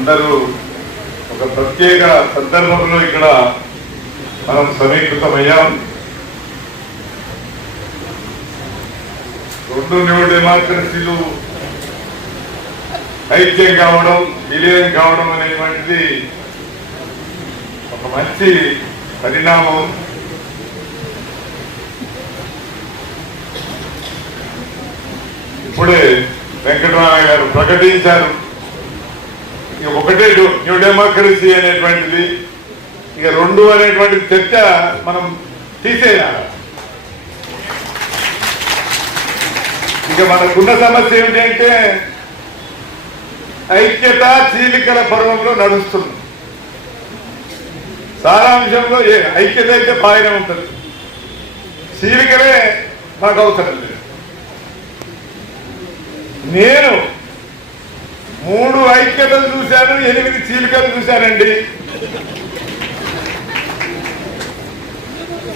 అందరూ ఒక ప్రత్యేక సందర్భంలో ఇక్కడ మనం సమీకృతమయ్యాం. రెండు న్యూ డెమోక్రసీలు ఐక్యం కావడం, విలీనం కావడం అనేటువంటిది ఒక మంచి పరిణామం. ఇప్పుడే వెంకటరామయ్య గారు ప్రకటించారు, ఇక ఒకటే న్యూ డెమోక్రసీ అనేటువంటిది, ఇక రెండు అనేటువంటి చర్చ మనం తీసేయాలి. ఇక మనకున్న సమస్య ఏమిటంటే ఐక్యత చీలికల పర్వంలో నడుస్తుంది. సారాంశంలో ఐక్యత అయితే బాగానే ఉంటుంది, చీలికలే మాకు అవసరం లేదు. నేను 3 ఐక్యతలు చూశాను, 8 చీలికలు చూశానండి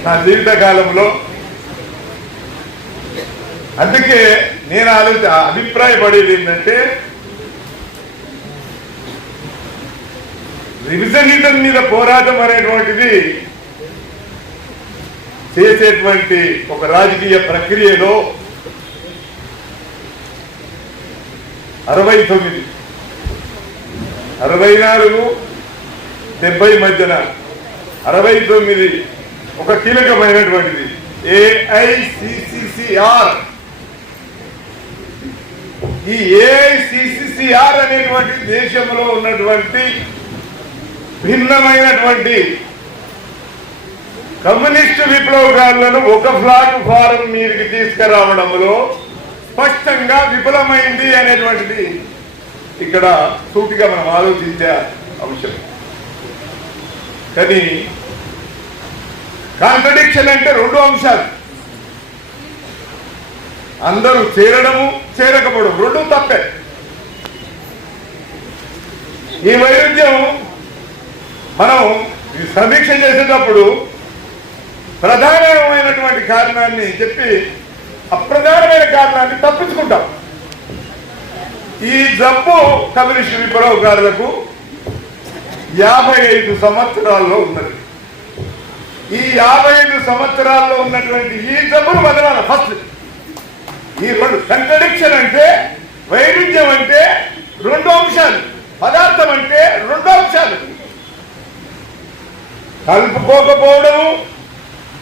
నా జీవిత కాలంలో. అందుకే నేను అభిప్రాయపడేది ఏంటంటే రివిజనిజం మీద పోరాటం అనేటువంటిది చేసేటువంటి ఒక రాజకీయ ప్రక్రియలో 69, 64, 70 మధ్యన 69 ఒక కీలకమైనటువంటిది AICCCR. ఈ AICCCR అనేటువంటి దేశంలో ఉన్నటువంటి భిన్నమైనటువంటి కమ్యూనిస్టు విప్లవకారులను ఒక ప్లాట్ఫారం మీదకి తీసుకురావడంలో స్పష్టంగా విఫలమైంది అనేటువంటిది ఇక్కడ సూటిగా మనం ఆలోచించే అంశం. కానీ కాంట్రడిక్షన్ అంటే 2 అంశాలు, అందరూ చేరడము, చేరకపోవడం, 2 తప్పే. ఈ వైరుధ్యం మనం సమీక్ష చేసేటప్పుడు ప్రధానమైనటువంటి కారణాన్ని చెప్పి అప్రధానమైన కారణాన్ని తప్పించుకుంటాం. ఈ జబ్బు కమ్యూనిస్టు విప్లవకారులకు 55 సంవత్సరాల్లో ఉన్నది. ఈ 55 సంవత్సరాల్లో ఉన్నటువంటి ఈ జబ్బును వదలాలి. ఫస్ట్ ఈ 2 కంట్రడిక్షన్ అంటే, వైరుధ్యం అంటే 2 అంశాలు, పదార్థం అంటే 2 అంశాలు. కలుపుకోకపోవడము,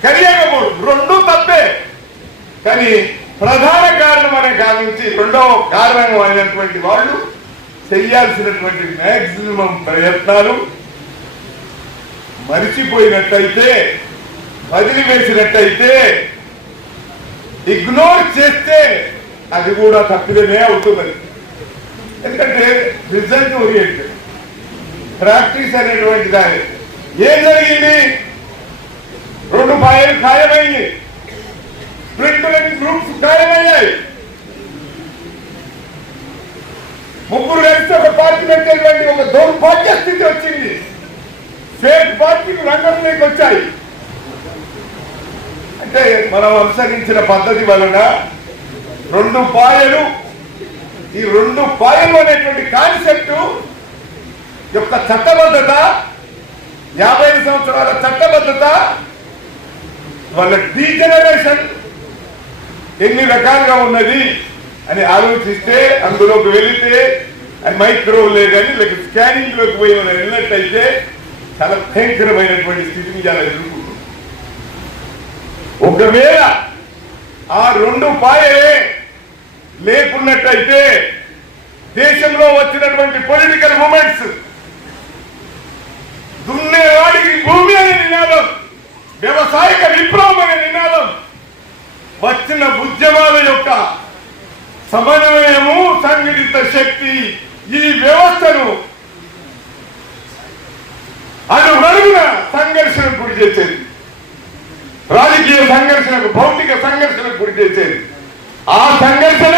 కలియకపోవడం 2 తప్పే. కానీ ప్రధాన కారణం అనే కారణించి 2వ కారణం అయినటువంటి వాళ్ళు చేయాల్సినటువంటి మ్యాక్సిమం ప్రయత్నాలు మరిచిపోయినట్టయితే, వదిలివేసినట్టయితే, ఇగ్నోర్ చేస్తే అది కూడా తప్పిదనే అవుతుంది. ఎందుకంటే రిజల్ట్ ఓరియంటెడ్ ప్రాక్టీస్ అనేటువంటి దాని ఏం జరిగింది? 2 పాయలు ఖాయమైంది, స్ప్లింట్ గ్రూప్స్ ఖాయమయ్యాయి. 3 కలిసి ఒక పార్టీ పెట్టేటువంటి ఒక దౌర్భాగ్య స్థితి వచ్చింది. ఫేక్ పార్టీలు రంగంలోకి వచ్చాయి. అంటే మనం అనుసరించిన పద్ధతి వలన 2 పాయలు, ఈ 2 పాయలు అనేటువంటి కాన్సెప్ట్ యొక్క చట్టబద్ధత, 50 సంవత్సరాల చట్టబద్ధత, వాళ్ళ డీజనరేషన్ ఎన్ని రకాలుగా ఉన్నది అని ఆలోచిస్తే, అందులోకి వెళితే అది మైక్రోలే కానీ లేక స్కానింగ్ లోకి పోయి మనం వెళ్ళినట్టయితే చాలా భయంకరమైనటువంటి స్థితిని చాలా ఎదుర్కొంటుంది. ఒకవేళ ఆ 2 పాయలే లేకున్నట్టయితే దేశంలో వచ్చినటువంటి పొలిటికల్ మూమెంట్స్, దున్నేవాడికి భూమి అనే నినాదం, వ్యవసాయక విప్లవం అనే నినాదం, వచ్చిన ఉద్యమాల యొక్క సమన్వయము, సంఘటిత శక్తి ఈ వ్యవస్థను అడుగడుగున సంఘర్షణకు గురి చేసేది, రాజకీయ సంఘర్షణకు, భౌతిక సంఘర్షణకు గురి చేసేది. ఆ సంఘర్షణ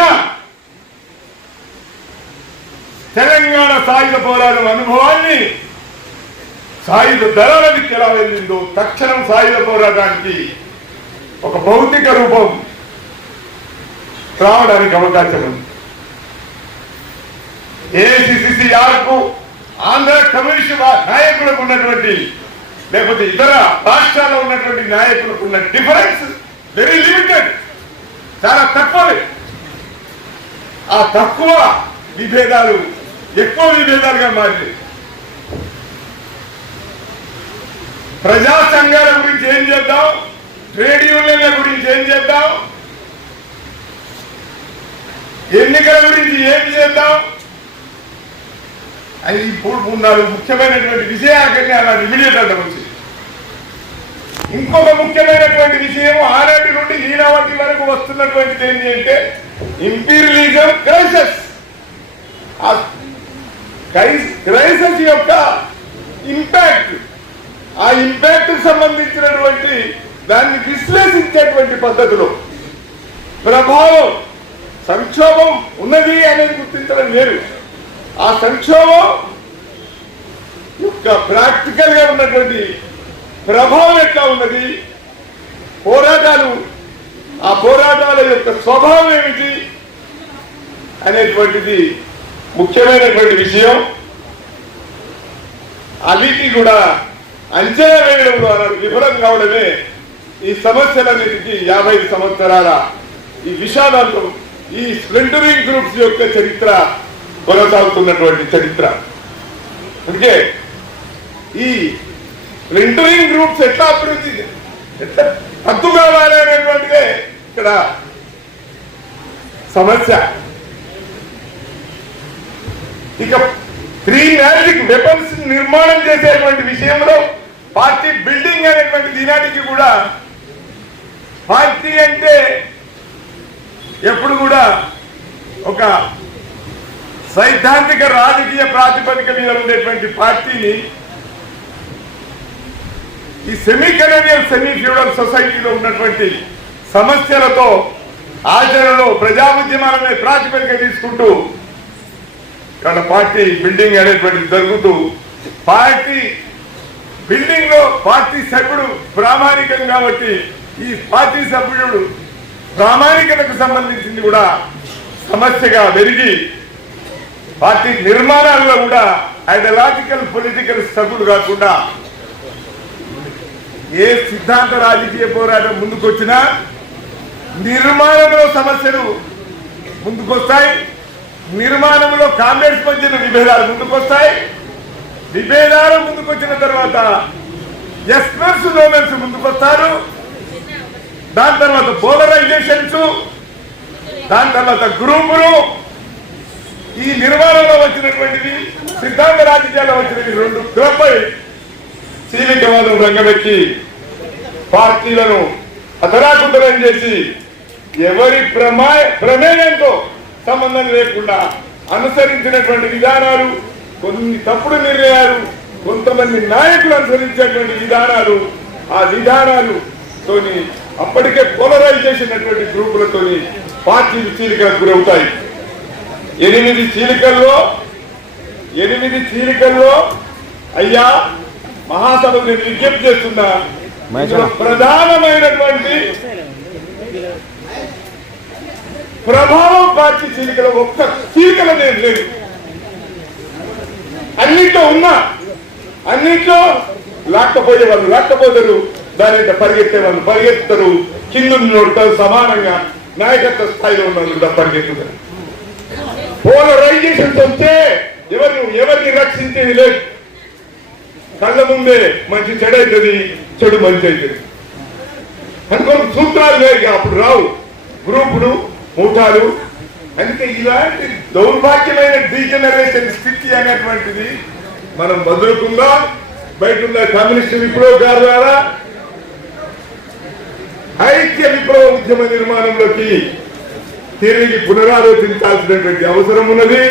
తెలంగాణ సాయుధ పోరాటం అనుభవాన్ని సాయుధ దళానికి ఎలా వెళ్ళిందో తక్షణం సాయుధ పోరాటానికి ఒక భౌతిక రూపం రావడానికి అవకాశం ఉంది. AICCCR కు ఆంధ్ర కమ్యూనిస్ట్ నాయకులకు ఉన్నటువంటి లేకపోతే ఇతర రాష్ట్రాల్లో ఉన్నటువంటి నాయకులకు ఉన్న డిఫరెన్స్ వెరీ లిమిటెడ్, చాలా తక్కువే. ఆ తక్కువ విభేదాలు ఎక్కువ విభేదాలుగా మారింది. ప్రజా సంఘాల గురించి ఏం చేద్దాం, ట్రేడ్ యూనియన్ల గురించి ఏం చేద్దాం, ఎన్నికల గురించి ఏం చేద్దాం అని 3-4 ముఖ్యమైనటువంటి విషయాలకన్నీ అలా ఇమిడియట్ అంటే వచ్చింది. ఇంకొక ముఖ్యమైనటువంటి విషయం ఆనాటి నుండి ఈనాటి వరకు వస్తున్నటువంటిది ఏంటి అంటే ఇంపీరియలిజం క్రైసిస్. ఆ క్రైసిస్ యొక్క ఇంపాక్ట్, ఆ ఇంపాక్ట్ సంబంధించినటువంటి దాన్ని విశ్లేషించేటువంటి పద్ధతిలో ప్రభావం సంక్షోభం ఉన్నది అనేది గుర్తించడం వేరు. ఆ సంక్షోభం యొక్క ప్రాక్టికల్ గా ఉన్నటువంటి ప్రభావం ఎట్లా ఉన్నది, పోరాటాలు, ఆ పోరాటాల యొక్క స్వభావం ఏమిటి అనేటువంటిది ముఖ్యమైనటువంటి విషయం. అవిటి కూడా అంచనా వేయడం ద్వారా విఫలం కావడమే ఈ సమస్యలన్నిటికీ 50 సంవత్సరాల ఈ విషాదాంతం, ఈ స్ప్లింటరింగ్ గ్రూప్స్ యొక్క చరిత్ర కొనసాగుతున్నటువంటి చరిత్ర. అందుకే ఈ స్ప్లింటరింగ్ గ్రూప్స్ ఎట్లా అభివృద్ధి ఎట్లా హద్దు కావాలి అనేటువంటిదే ఇక్కడ సమస్య. ఇక 3 మ్యాజిక్ వెపన్స్ నిర్మాణం చేసేటువంటి విషయంలో పార్టీ బిల్డింగ్ అనేటువంటి దీనానికి కూడా పార్టీ అంటే ఎప్పుడు కూడా ఒక సైద్ధాంతిక రాజకీయ ప్రాతిపదిక మీద ఉండేటువంటి పార్టీని ఈ సెమీ కలోనియల్ సెమీ ఫ్యూడల్ సొసైటీలో ఉన్నటువంటి సమస్యలతో ఆచరణలో ప్రజా ఉద్యమాలనే ప్రాతిపదిక తీసుకుంటూ ఇక్కడ పార్టీ బిల్డింగ్ అనేటువంటిది జరుగుతూ పార్టీ బిల్డింగ్ లో పార్టీ సభ్యుడు ప్రామాణికం కాబట్టి ఈ పార్టీ సభ్యుడు ప్రామాణికతకు సంబంధించింది కూడా సమస్యగా పెరిగి పార్టీ నిర్మాణాల్లో కూడా ఐడియాలజికల్ పొలిటికల్ సభ్యుడు కాకుండా ఏ సిద్ధాంత రాజకీయ పోరాటం ముందుకొచ్చినా నిర్మాణంలో సమస్యలు ముందుకొస్తాయి, నిర్మాణంలో కాంగ్రెస్ మధ్యన విభేదాలు ముందుకొస్తాయి, విభేదాలు ముందుకొచ్చిన తర్వాత ఎస్పెన్స్ డోనర్స్ ముందుకొస్తారు, దాని తర్వాత పోలరైజేషన్స్, దాని తర్వాత గ్రూపులు, ఈ నిర్మాణంలో వచ్చినటువంటివి సిద్ధాంత రాజకీయాల్లో వచ్చినవి 2 గ్రూపై చీలికవాదం రంగమెక్కి పార్టీలను అతరాకుతలం చేసి ఎవరి ప్రమేయంతో సంబంధం లేకుండా అనుసరించినటువంటి విధానాలు, కొన్ని తప్పుడు నిర్ణయాలు, కొంతమంది నాయకులు అనుసరించేటువంటి విధానాలు, ఆ విధానాలుతోని అప్పటికే పోలరైజేషన్ అటువంటి గ్రూపులతోని పార్టీలు చీలికలకు గురవుతాయి. 8 చీలికల్లో అయ్యా మహాసభకు నేను విజ్ఞప్తి చేస్తున్నా, ప్రధానమైనటువంటి ప్రభావం పార్టీ చీలికలో ఒక్క చీలికలో నేను లేదు. అన్నింటిలో ఉన్నా, అన్నింటిలో లాక్కపోయే వాళ్ళు లాక్కపోతారు, దాని పరిగెత్తే వాళ్ళు పరిగెత్తుతారు, కింద నోడతారు, సమానంగా నాయకత్వ స్థాయిలో ఉన్న వాళ్ళు కూడా పరిగెత్తుతారు. పోలరైజేషన్ వస్తే ఎవరిని రక్షించేది లేదు. కళ్ళ ముందే మంచి చెడు అవుతుంది, చెడు మంచి అవుతుంది అనుకోని సూత్రాలు లేక అప్పుడు రావు గ్రూపులు, ముఠాలు. అందుకే ఇలాంటి దౌర్భాగ్యమైన డీజనరేషన్ స్థితి అనేటువంటిది మనం వదులుకుందాం. బయట ఉన్న కమ్యూనిస్ట్ విప్లవకారుల ద్వారా ఐక్య విప్లవ ఉద్యమ నిర్మాణంలోకి తిరిగి పునరాలోచించాల్సినటువంటి అవసరం ఉన్నది.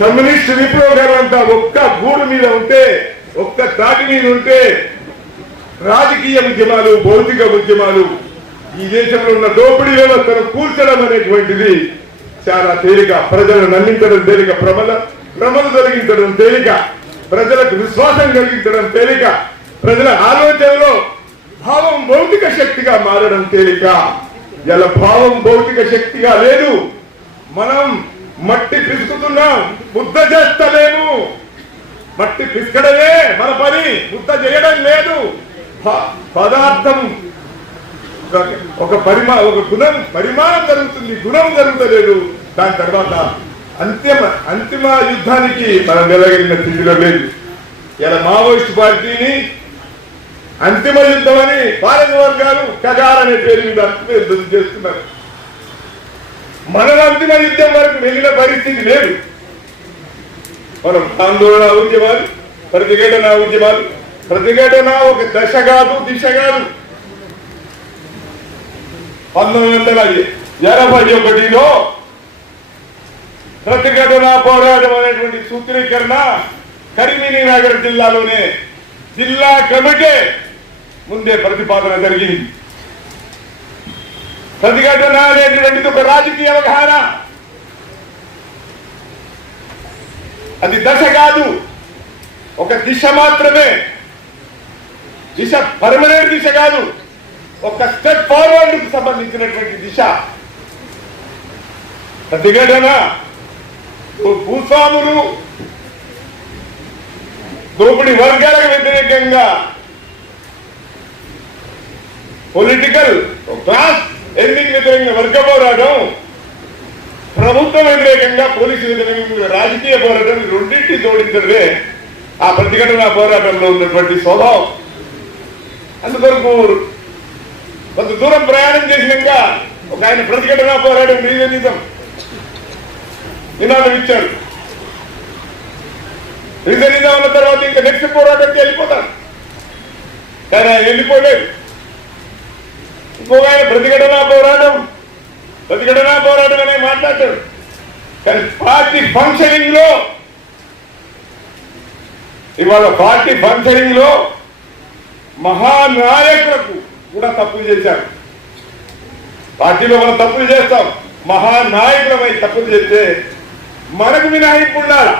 కమ్యూనిస్ట్ విప్లవకారులంతా ఒక్క గూడు మీద ఉంటే, ఒక్క తాటి మీద ఉంటే రాజకీయ ఉద్యమాలు, భౌతిక ఉద్యమాలు, ఈ దేశంలో ఉన్న దోపిడీ వ్యవస్థను కూల్చడం అనేటువంటిది చాలా తేలిక. ప్రజలను నమ్మించడం తేలిక, భ్రమలు తొలగించడం తేలిక, ప్రజలకు విశ్వాసం కలిగించడం తేలిక, ప్రజల ఆలోచనలో భావం భౌతిక శక్తిగా మారడం తేలిక. ఇలా భావం భౌతిక శక్తిగా లేదు. మనం మట్టి పిసుకుతున్నాం, ముద్ద చేస్తలేము. మట్టి పిసుకడమే మన పని, ముద్ద చేయడం లేదు. పదార్థం ఒక పరిమాణం జరుగుతుంది, గుణం జరుగుతలేదు. దాని తర్వాత అంతిమ యుద్ధానికి మనం వెళ్ళగలిగిన స్థితిలో లేదు. ఇలా మావోయిస్ట్ పార్టీని అంతిమ యుద్ధం అని పాలక వర్గాలు కగార్ అనే పేరు మీద యుద్ధం చేస్తున్నారు. మనం అంతిమ యుద్ధం వరకు వెళ్ళిన పరిస్థితి లేదు. మనం ఆందోళన ఉద్యమాలు, ప్రతిఘటన ఉద్యమాలు, ప్రతిఘటన ఒక దశ కాదు, దిశ కాదు. 1981లో ప్రతిఘటన పోరాటం అనేటువంటి సూత్రీకరణ కరీంనగర్ జిల్లాలోనే జిల్లా కమిటీ ముందే ప్రతిపాదన జరిగింది. ప్రతిఘటన అనేటువంటిది ఒక రాజకీయ అవగాహన, అది దశ కాదు, ఒక దిశ మాత్రమే. దిశ పర్మనెంట్ దిశ కాదు, ఒక స్టెప్ ఫార్వర్డ్ కు సంబంధించినటువంటి దిశ. ప్రతిఘటన భూస్వాములు, దోపిడీ వర్గాలకు వ్యతిరేకంగా పొలిటికల్ క్లాస్ ఎన్నిక వ్యతిరేకంగా వర్గ పోరాటం, ప్రభుత్వ వ్యతిరేకంగా పోలీసు వ్యతిరేకంగా రాజకీయ పోరాటం, రెండింటి జోడించడమే ఆ ప్రతిఘటన పోరాటంలో ఉన్నటువంటి స్వభావం. అందుకొరకు కొంత దూరం ప్రయాణం చేసినాక ఒక ఆయన ప్రతిఘటన పోరాటం రీజనిజం నినాదం ఇచ్చాడు. రీజనిజం అన్న తర్వాత ఇంకా నెక్స్ట్ పోరాటంకి వెళ్ళిపోతాడు, కానీ ఆయన వెళ్ళిపోలేదు. ఇంకొక ఆయన ప్రతిఘటన పోరాటం అనే మాట్లాడాడు. కానీ పార్టీ ఫంక్షనింగ్ లో ఇవాళ పార్టీ ఫంక్షనింగ్ లో మహానాయకులకు కూడా తప్పులు చేశారు. పార్టీలో మనం తప్పులు చేస్తాం, మహానాయకులమై తప్పులు చేస్తే మనకు మినహాయింపు ఉండాలి.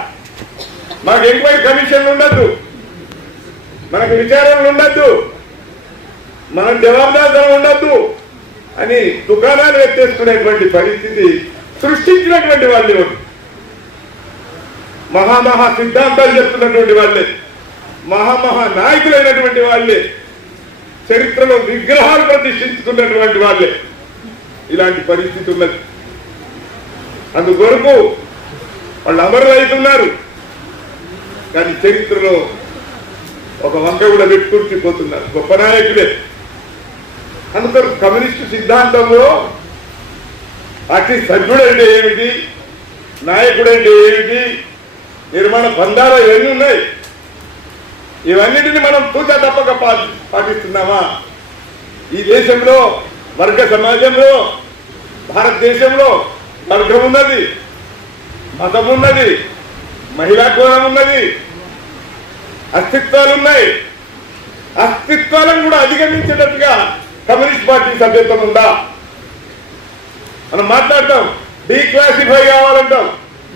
మనకు ఎంక్వైరీ కమిషన్లు ఉండద్దు, మనకు విచారణలు ఉండద్దు, మన జవాబుదారితనం ఉండద్దు అని దుకాణాలు ఎత్తేసుకునేటువంటి పరిస్థితి సృష్టించినటువంటి వాళ్ళే, మహామహా సిద్ధాంతాలు చెప్తున్నటువంటి వాళ్ళే, మహామహా నాయకులైనటువంటి వాళ్ళే, చరిత్రలో విగ్రహాలు ప్రతిష్ఠించుకున్నటువంటి వాళ్ళే ఇలాంటి పరిస్థితి ఉన్నది. అందుకొరకు వాళ్ళు అమరులవుతున్నారు, కానీ చరిత్రలో ఒక వంక కూడా పెట్టుకుంటుపోతున్నారు. గొప్ప నాయకులే. అందుకొరకు కమ్యూనిస్టు సిద్ధాంతంలో పార్టీ సభ్యుడంటే ఏమిటి, నాయకుడంటే ఏమిటి, నిర్మాణ బంధాలు ఇవన్నీ ఉన్నాయి. ఇవన్నిటిని మనం తూచా తప్పక పాటిస్తున్నామా? ఈ దేశంలో వర్గ సమాజంలో, భారతదేశంలో వర్గం ఉన్నది, మతం ఉన్నది, మహిళా కోణం ఉన్నది, అస్తిత్వాలు ఉన్నాయి. అస్తిత్వాలను కూడా అధిగమించేటట్టుగా కమ్యూనిస్ట్ పార్టీ సభ్యత్వం ఉందా? మనం మాట్లాడతాం, డీక్లాసిఫై కావాలంటాం,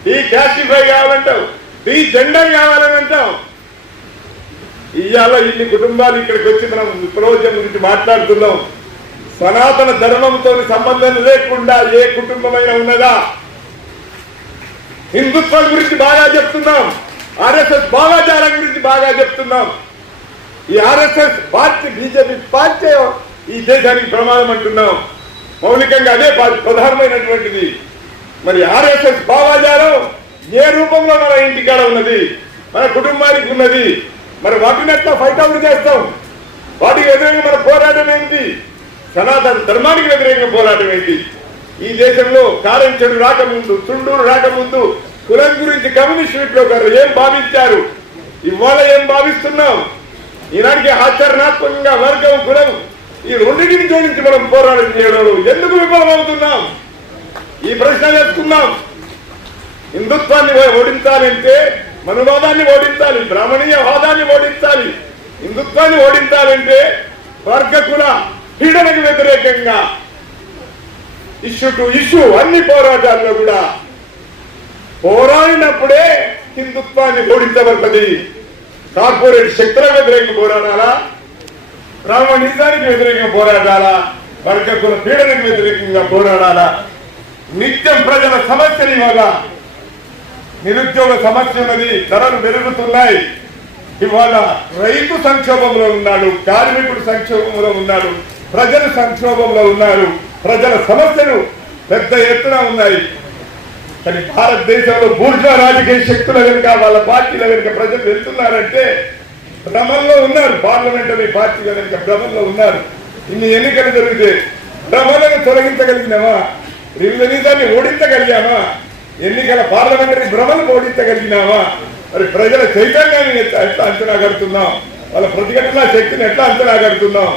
డీక్యాసిఫై కావాలంటాం, డీ జెండర్ కావాలని అంటాం. ఇవాళ ఇన్ని కుటుంబాలు ఇక్కడికి వచ్చి మనం విప్లవోద్యమం గురించి మాట్లాడుతున్నాం. సనాతన ధర్మంతో సంబంధం లేకుండా ఏ కుటుంబమైనా ఉన్నదా? హిందుత్వం గురించి బాగా చెప్తున్నాం, ఆర్ఎస్ఎస్ భావాచారం గురించి బాగా చెప్తున్నాం. ఈ ఆర్ఎస్ఎస్ పార్టీ, బీజేపీ పార్టీ ఈ దేశానికి ప్రమాదం అంటున్నాం. మౌలికంగా అదే ప్రధానమైనటువంటిది. మరి ఆర్ఎస్ఎస్ భావాచారం ఏ రూపంలో మన ఇంటికాడ ఉన్నది, మన కుటుంబానికి ఉన్నది. మరి వాటిని ఎట్లా ఫైట్ అవుట్ చేస్తాం? వాటికి వ్యతిరేకంగా మన పోరాటం ఏంటి? సనాతన ధర్మానికి వ్యతిరేకంగా పోరాటం ఏంటి? ఈ దేశంలో కారంచెడు రాకముందు, చుండూరు రాకముందు కులం గురించి కమ్యూనిస్ట్ విప్లవకారు ఏం భావించారు, ఇవాళ ఏం భావిస్తున్నాం? ఈనాటికి ఆచరణాత్మకంగా వర్గం, కులం ఈ రెండింటిని జోడించి మనం పోరాటం చేయడంలో ఎందుకు విఫలమవుతున్నాం? ఈ ప్రశ్న వేసుకున్నాం. హిందుత్వాన్ని ఓడించాలంటే మనువాదాన్ని ఓడించాలి, బ్రాహ్మణీయ వాదాన్ని ఓడించాలి. హిందుత్వాన్ని ఓడించాలంటే వర్గ కుల పీడనకు వ్యతిరేకంగా ఇష్యూ టు ఇష్యూ అన్ని పోరాటాల్లో కూడా పోరాడినప్పుడే హిందుత్వాన్ని ఓడించబడుతుంది. కార్పొరేట్ శక్తులకు వ్యతిరేకంగా పోరాడాలా, బ్రాహ్మణిజానికి వ్యతిరేకంగా పోరాడాలా, వర్గ కుల పీడనకు వ్యతిరేకంగా పోరాడాలా? నిత్యం ప్రజల సమస్యలు ఇవాళ నిరుద్యోగ సమస్య ఉన్నది, ధరలు పెరుగుతున్నాయి. ఇవాళ రైతు సంక్షోభంలో ఉన్నాడు, కార్మికుడు సంక్షోభంలో ఉన్నాడు, ప్రజలు సంక్షోభంలో ఉన్నారు, ప్రజల సమస్యలు పెద్ద ఎత్తున ఉన్నాయి. కానీ భారతదేశంలో బూర్జా రాజకీయ శక్తుల వెనుక, వాళ్ళ పార్టీల వెనుక ప్రజలు వెళ్తున్నారంటే భ్రమంలో ఉన్నారు. పార్లమెంటరీ పార్టీల వెనుక భ్రమంలో ఉన్నారు. ఇన్ని ఎన్నికలు జరిగితే భ్రమలను తొలగించగలిగినామా? రివిజనిజాన్ని ఓడించగలిగామా? ఎన్నికల పార్లమెంటరీ భ్రమను ఓడించగలిగినామా? మరి ప్రజల చైతన్యాన్ని ఎట్లా అంచనా కడుతున్నాం? వాళ్ళ ప్రతిఘటన శక్తిని ఎట్లా అంచనా కడుతున్నాం?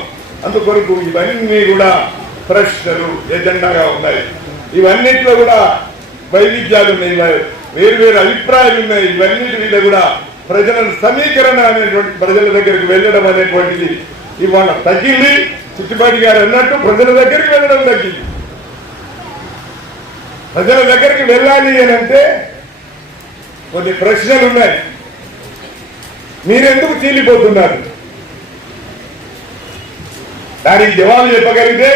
అందుకొరకు ఇవన్నీ కూడా ప్రశ్నలు ఎజెండాగా ఉన్నాయి. ఇవన్నిట్లో కూడా వైవిధ్యాలు ఉన్నాయి, వేరు అభిప్రాయాలు ఉన్నాయి. ఇవన్నిటి మీద కూడా ప్రజలను సమీకరణ అనేటువంటి ప్రజల దగ్గరికి వెళ్ళడం అనేటువంటిది ఇవాళ తగ్గింది. చిట్టుపాటి గారు అన్నట్టు ప్రజల దగ్గరికి వెళ్ళడం తగ్గింది. ప్రజల దగ్గరికి వెళ్ళాలి అని అంటే కొన్ని ప్రశ్నలు ఉన్నాయి. మీరెందుకు చీలిపోతున్నారు? దానికి జవాబు చెప్పగలిగితే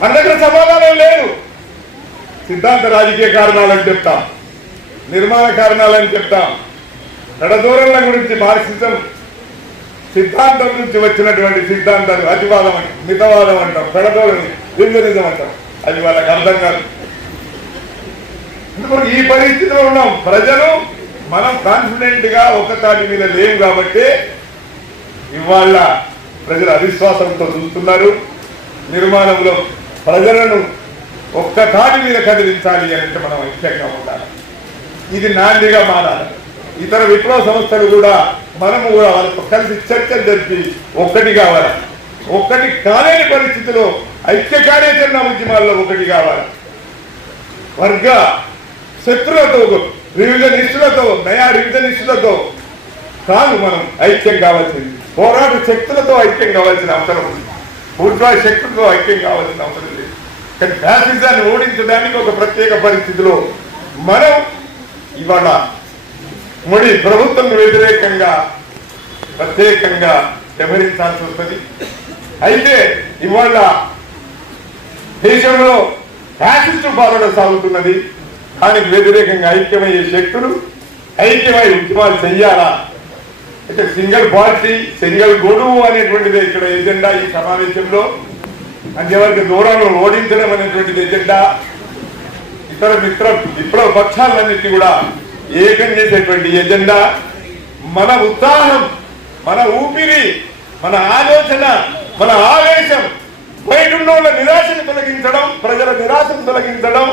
మన దగ్గర సమాధానం లేదు. సిద్ధాంత రాజకీయ కారణాలని చెప్తాం, నిర్మాణ కారణాలని చెప్తాం, నడదూరల గురించి మార్క్సిజం సిద్ధాంతం నుంచి వచ్చినటువంటి సిద్ధాంతాలు అతివాదం అంటాం, మితవాదం అంటాం, పెడదోరని రివిజనిజం అంటాం. అది వాళ్ళకి అర్థం కాదు. ఈ పరిస్థితిలో ఉన్నాం. ప్రజలు మనం కాన్ఫిడెంట్ గా ఒక తాటి మీద లేవు కాబట్టి ఇవాళ ప్రజలు అవిశ్వాసంతో చూస్తున్నారు. నిర్మాణంలో ప్రజలను ఒక్క తాటి మీద కదిలించాలి అంటే మనం ఐక్యంగా ఉండాలి. ఇది నాందిగా మారాలి. ఇతర విప్లవ సంస్థలు కూడా మనము కూడా వాళ్ళతో కలిసి చర్చలు జరిపి ఒక్కటి కావాలి. ఒక్కటి కాలేని పరిస్థితిలో ఐక్య కార్యాచరణ ఉద్యమాల్లో ఒకటి కావాలి. వర్గ శత్రులతో, రివిజనిస్టులతో, నయా రివిజనిస్టులతో కాదు మనం ఐక్యం కావాల్సింది. పోరాట శక్తులతో ఐక్యం కావాల్సిన అవసరం ఉంది. బూర్జువా శక్తులతో ఐక్యం కావాల్సిన అవసరం లేదు. కానీ ఫ్యాసిజాన్ని ఓడించడానికి ఒక ప్రత్యేక పరిస్థితిలో మనం ఇవాళ మోడీ ప్రభుత్వం వ్యతిరేకంగా ప్రత్యేకంగా వ్యవహరించాల్సి వస్తుంది. అయితే ఇవాళ దేశంలో ఫ్యాసిస్టు పాలన సాగుతున్నది. దానికి వ్యతిరేకంగా ఐక్యమయ్యే శక్తులు ఐక్యమై ఉద్యమాలు చెయ్యాలా? అయితే సింగిల్ పార్టీ, సింగిల్ గొడువు అనేటువంటిది ఇక్కడ ఎజెండా. ఈ సమావేశంలో అంతవరకు దూరంలో ఓడించడం అనేటువంటిది ఎజెండా. ఇతర విప్లవ పక్షాలన్నింటినీ కూడా ఏకం చేసేటువంటి ఎజెండా. మన ఉత్సాహం, మన ఊపిరి, మన ఆలోచన, మన ఆవేశం బయట ఉన్న నిరాశను తొలగించడం, ప్రజల నిరాశను తొలగించడం,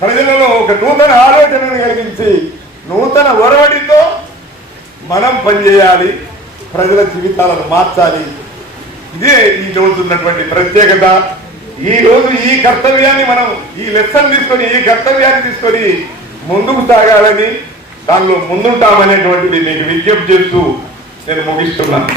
ప్రజలలో ఒక నూతన ఆలోచనను కలిగించి నూతన ఒరవడితో మనం పనిచేయాలి, ప్రజల జీవితాలను మార్చాలి. ఇదే ఈ రోజు ఉన్నటువంటి ప్రత్యేకత. ఈ రోజు ఈ కర్తవ్యాన్ని మనం ఈ లెసన్ తీసుకొని, ఈ కర్తవ్యాన్ని తీసుకొని ముందుకు సాగాలని, దానిలో ముందుంటామనేటువంటిది మీకు విజ్ఞప్తి చేస్తూ నేను ముగిస్తున్నాను.